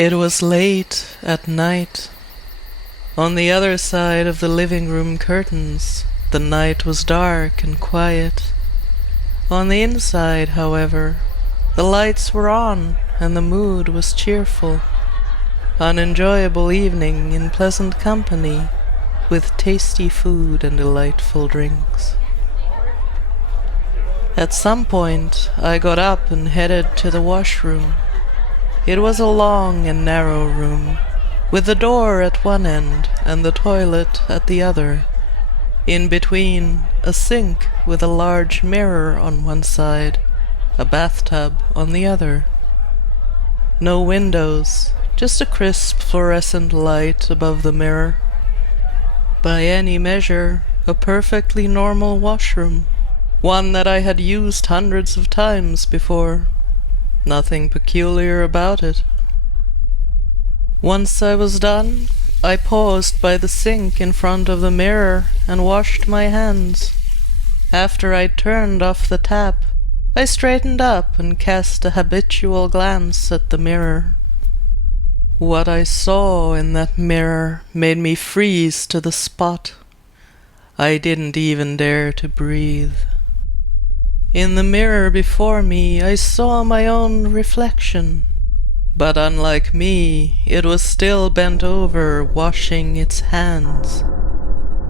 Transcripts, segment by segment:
It was late at night. On the other side of the living room curtains, the night was dark and quiet. On the inside, however, the lights were on and the mood was cheerful. An enjoyable evening in pleasant company, with tasty food and delightful drinks. At some point, I got up and headed to the washroom. It was a long and narrow room, with the door at one end and the toilet at the other. In between, a sink with a large mirror on one side, a bathtub on the other. No windows, just a crisp fluorescent light above the mirror. By any measure, a perfectly normal washroom, one that I had used hundreds of times before. Nothing peculiar about it. Once I was done, I paused by the sink in front of the mirror and washed my hands. After I'd turned off the tap, I straightened up and cast a habitual glance at the mirror. What I saw in that mirror made me freeze to the spot. I didn't even dare to breathe. In the mirror before me, I saw my own reflection. But unlike me, it was still bent over, washing its hands.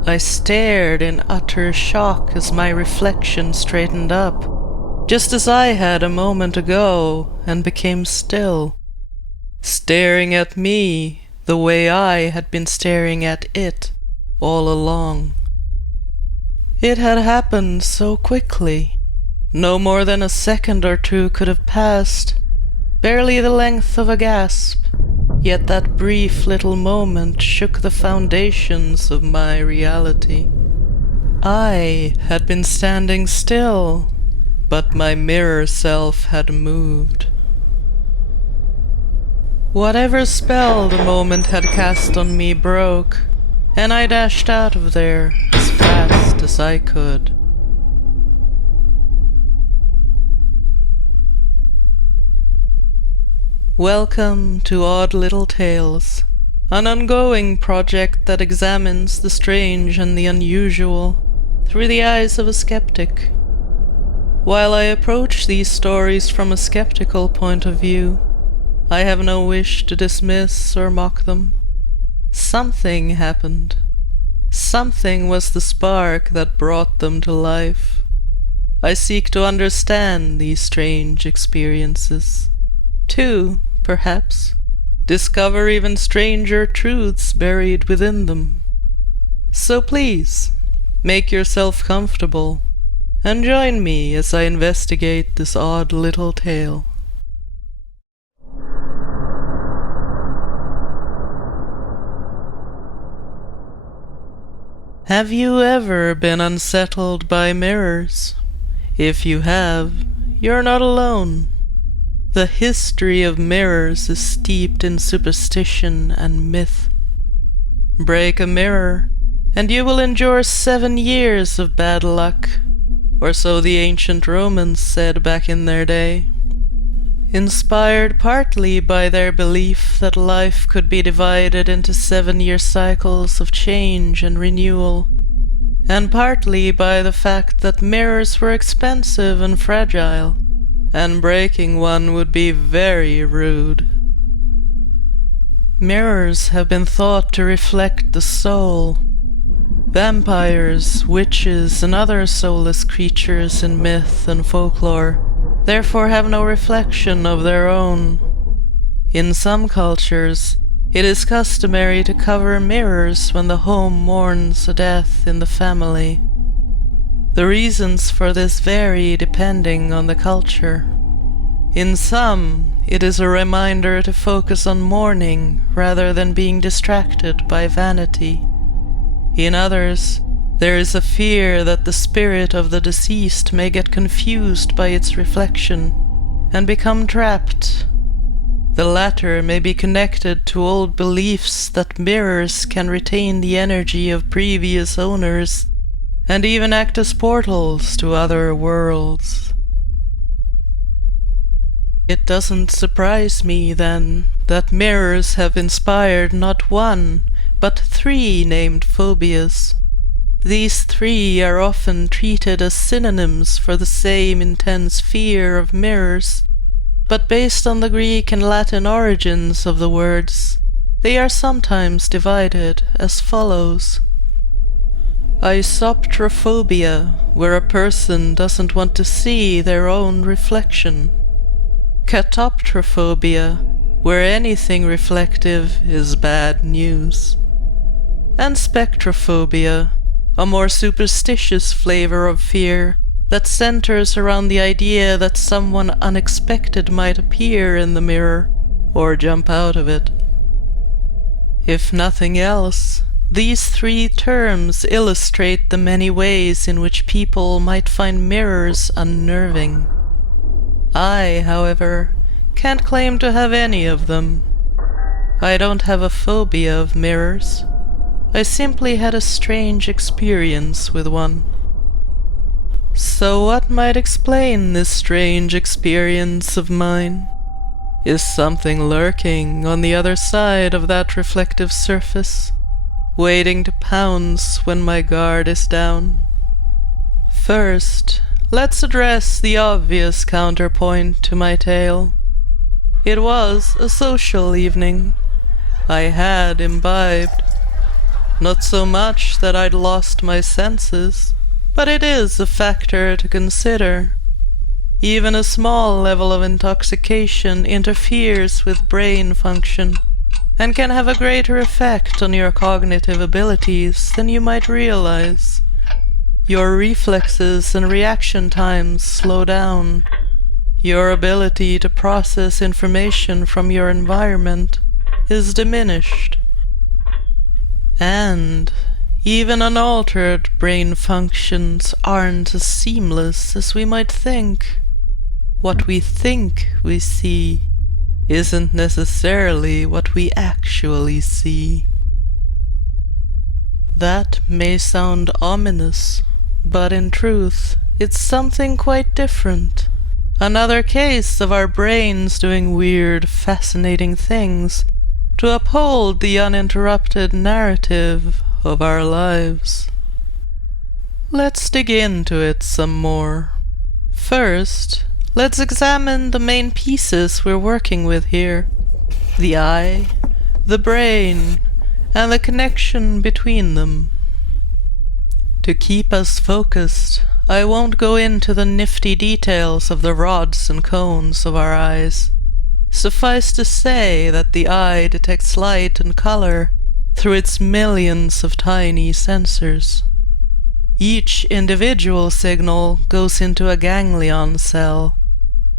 I stared in utter shock as my reflection straightened up, just as I had a moment ago, and became still, staring at me the way I had been staring at it all along. It had happened so quickly. No more than a second or two could have passed, barely the length of a gasp, yet that brief little moment shook the foundations of my reality. I had been standing still, but my mirror self had moved. Whatever spell the moment had cast on me broke, and I dashed out of there as fast as I could. Welcome to Odd Little Tales, an ongoing project that examines the strange and the unusual through the eyes of a skeptic. While I approach these stories from a skeptical point of view, I have no wish to dismiss or mock them. Something happened. Something was the spark that brought them to life. I seek to understand these strange experiences. Perhaps, discover even stranger truths buried within them. So please, make yourself comfortable, and join me as I investigate this odd little tale. Have you ever been unsettled by mirrors? If you have, you're not alone. The history of mirrors is steeped in superstition and myth. Break a mirror, and you will endure 7 years of bad luck, or so the ancient Romans said back in their day. Inspired partly by their belief that life could be divided into 7-year cycles of change and renewal, and partly by the fact that mirrors were expensive and fragile, and breaking one would be very rude. Mirrors have been thought to reflect the soul. Vampires, witches, and other soulless creatures in myth and folklore therefore have no reflection of their own. In some cultures, it is customary to cover mirrors when the home mourns a death in the family. The reasons for this vary depending on the culture. In some, it is a reminder to focus on mourning rather than being distracted by vanity. In others, there is a fear that the spirit of the deceased may get confused by its reflection and become trapped. The latter may be connected to old beliefs that mirrors can retain the energy of previous owners and even act as portals to other worlds. It doesn't surprise me, then, that mirrors have inspired not one, but 3 named phobias. These 3 are often treated as synonyms for the same intense fear of mirrors, but based on the Greek and Latin origins of the words, they are sometimes divided as follows. Isoptrophobia, where a person doesn't want to see their own reflection. Catoptrophobia, where anything reflective is bad news. And spectrophobia, a more superstitious flavor of fear that centers around the idea that someone unexpected might appear in the mirror or jump out of it. If nothing else, these 3 terms illustrate the many ways in which people might find mirrors unnerving. I, however, can't claim to have any of them. I don't have a phobia of mirrors. I simply had a strange experience with one. So what might explain this strange experience of mine? Is something lurking on the other side of that reflective surface, waiting to pounce when my guard is down? First, let's address the obvious counterpoint to my tale. It was a social evening. I had imbibed. Not so much that I'd lost my senses, but it is a factor to consider. Even a small level of intoxication interferes with brain function and can have a greater effect on your cognitive abilities than you might realize. Your reflexes and reaction times slow down. Your ability to process information from your environment is diminished. And even unaltered brain functions aren't as seamless as we might think. What we think we see isn't necessarily what we actually see. That may sound ominous, but in truth, it's something quite different. Another case of our brains doing weird, fascinating things to uphold the uninterrupted narrative of our lives. Let's dig into it some more. First, let's examine the main pieces we're working with here: the eye, the brain, and the connection between them. To keep us focused, I won't go into the nifty details of the rods and cones of our eyes. Suffice to say that the eye detects light and color through its millions of tiny sensors. Each individual signal goes into a ganglion cell,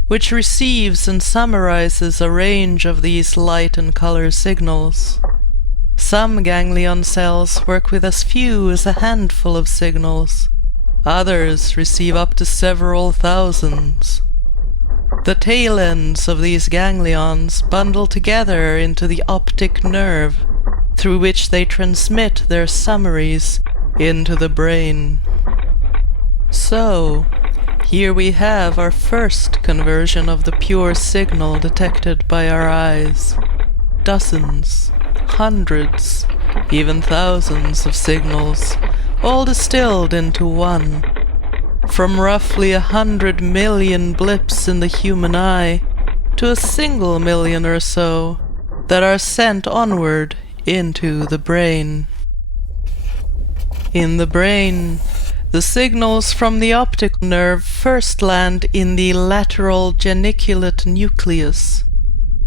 which receives and summarizes a range of these light and color signals. Some ganglion cells work with as few as a handful of signals. Others receive up to several thousands. The tail ends of these ganglions bundle together into the optic nerve, through which they transmit their summaries into the brain. So, here we have our first conversion of the pure signal detected by our eyes. Dozens, hundreds, even thousands of signals, all distilled into one. From roughly 100 million blips in the human eye to a single million or so that are sent onward into the brain. In the brain, the signals from the optic nerve first land in the lateral geniculate nucleus.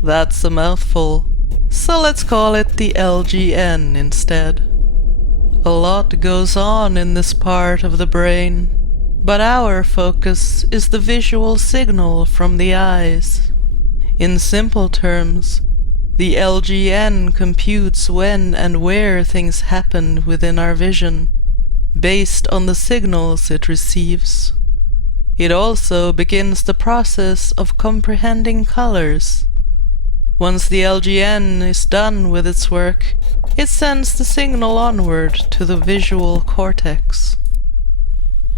That's a mouthful, so let's call it the LGN instead. A lot goes on in this part of the brain, but our focus is the visual signal from the eyes. In simple terms, the LGN computes when and where things happen within our vision, based on the signals it receives. It also begins the process of comprehending colors. Once the LGN is done with its work, it sends the signal onward to the visual cortex.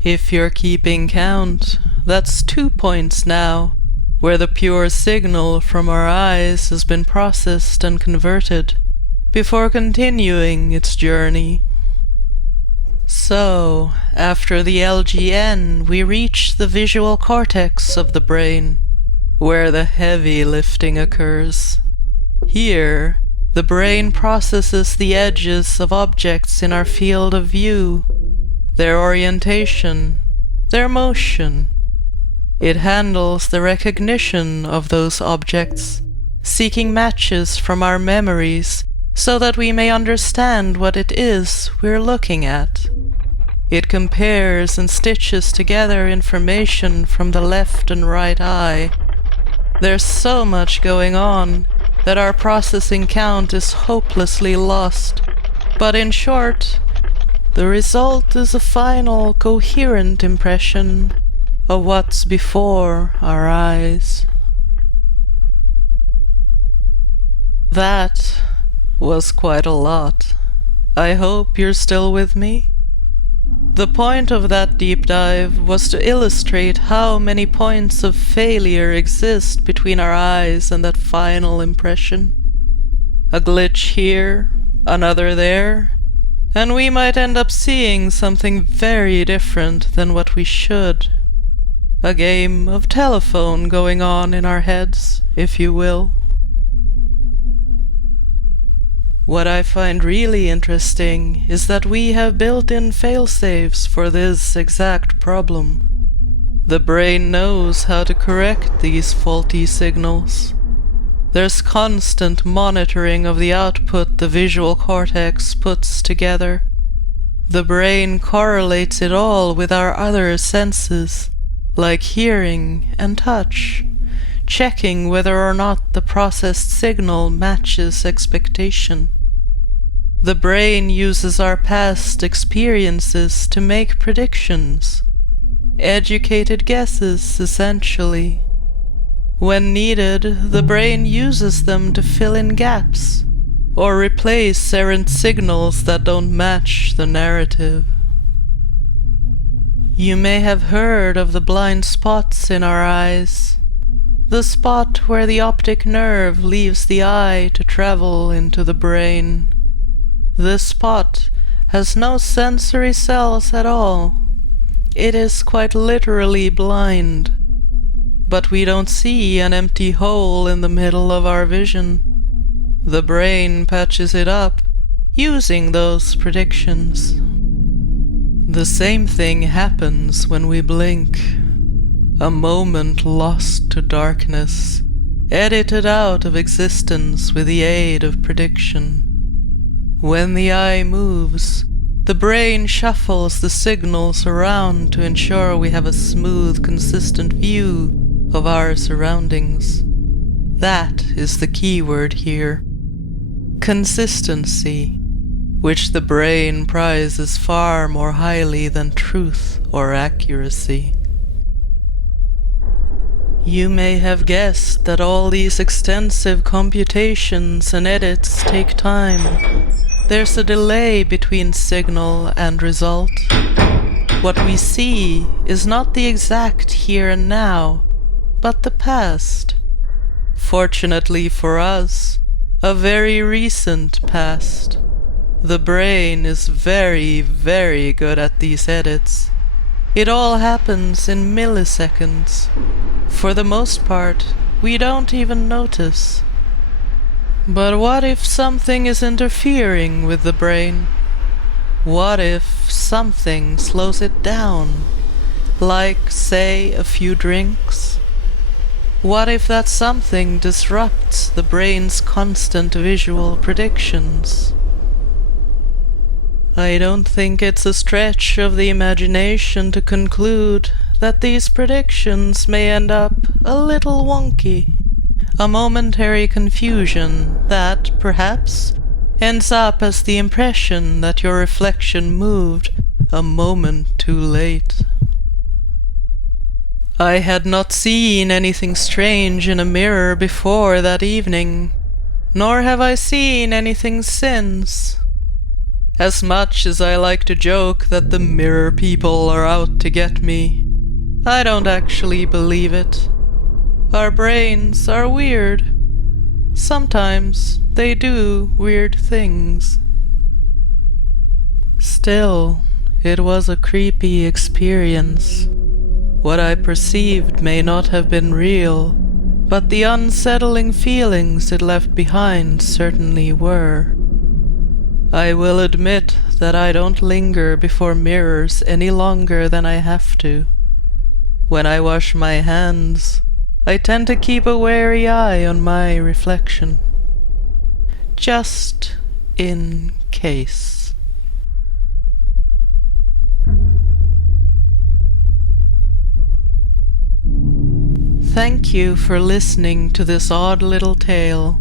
If you're keeping count, that's 2 points now, where the pure signal from our eyes has been processed and converted before continuing its journey. So, after the LGN, we reach the visual cortex of the brain, where the heavy lifting occurs. Here, the brain processes the edges of objects in our field of view, their orientation, their motion. It handles the recognition of those objects, seeking matches from our memories so that we may understand what it is we're looking at. It compares and stitches together information from the left and right eye. There's so much going on that our processing count is hopelessly lost, but in short, the result is a final, coherent impression of what's before our eyes. That was quite a lot. I hope you're still with me. The point of that deep dive was to illustrate how many points of failure exist between our eyes and that final impression. A glitch here, another there, and we might end up seeing something very different than what we should. A game of telephone going on in our heads, if you will. What I find really interesting is that we have built-in failsafes for this exact problem. The brain knows how to correct these faulty signals. There's constant monitoring of the output the visual cortex puts together. The brain correlates it all with our other senses, like hearing and touch, checking whether or not the processed signal matches expectation. The brain uses our past experiences to make predictions, educated guesses, essentially. When needed, the brain uses them to fill in gaps, or replace errant signals that don't match the narrative. You may have heard of the blind spots in our eyes, the spot where the optic nerve leaves the eye to travel into the brain. This spot has no sensory cells at all. It is quite literally blind. But we don't see an empty hole in the middle of our vision. The brain patches it up, using those predictions. The same thing happens when we blink. A moment lost to darkness, edited out of existence with the aid of prediction. When the eye moves, the brain shuffles the signals around to ensure we have a smooth, consistent view of our surroundings. That is the key word here. Consistency, which the brain prizes far more highly than truth or accuracy. You may have guessed that all these extensive computations and edits take time. There's a delay between signal and result. What we see is not the exact here and now, but the past. Fortunately for us, a very recent past. The brain is very, very good at these edits. It all happens in milliseconds. For the most part, we don't even notice. But what if something is interfering with the brain? What if something slows it down? Like, say, a few drinks? What if that something disrupts the brain's constant visual predictions? I don't think it's a stretch of the imagination to conclude that these predictions may end up a little wonky. A momentary confusion that, perhaps, ends up as the impression that your reflection moved a moment too late. I had not seen anything strange in a mirror before that evening, nor have I seen anything since. As much as I like to joke that the mirror people are out to get me, I don't actually believe it. Our brains are weird. Sometimes they do weird things. Still, it was a creepy experience. What I perceived may not have been real, but the unsettling feelings it left behind certainly were. I will admit that I don't linger before mirrors any longer than I have to. When I wash my hands, I tend to keep a wary eye on my reflection. Just in case. Thank you for listening to this odd little tale.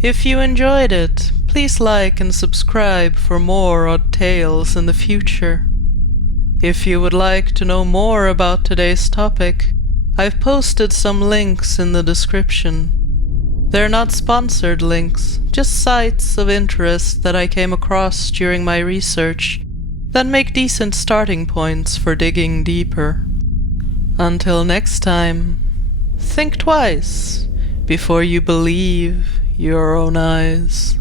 If you enjoyed it, please like and subscribe for more odd tales in the future. If you would like to know more about today's topic, I've posted some links in the description. They're not sponsored links, just sites of interest that I came across during my research that make decent starting points for digging deeper. Until next time, think twice before you believe your own eyes.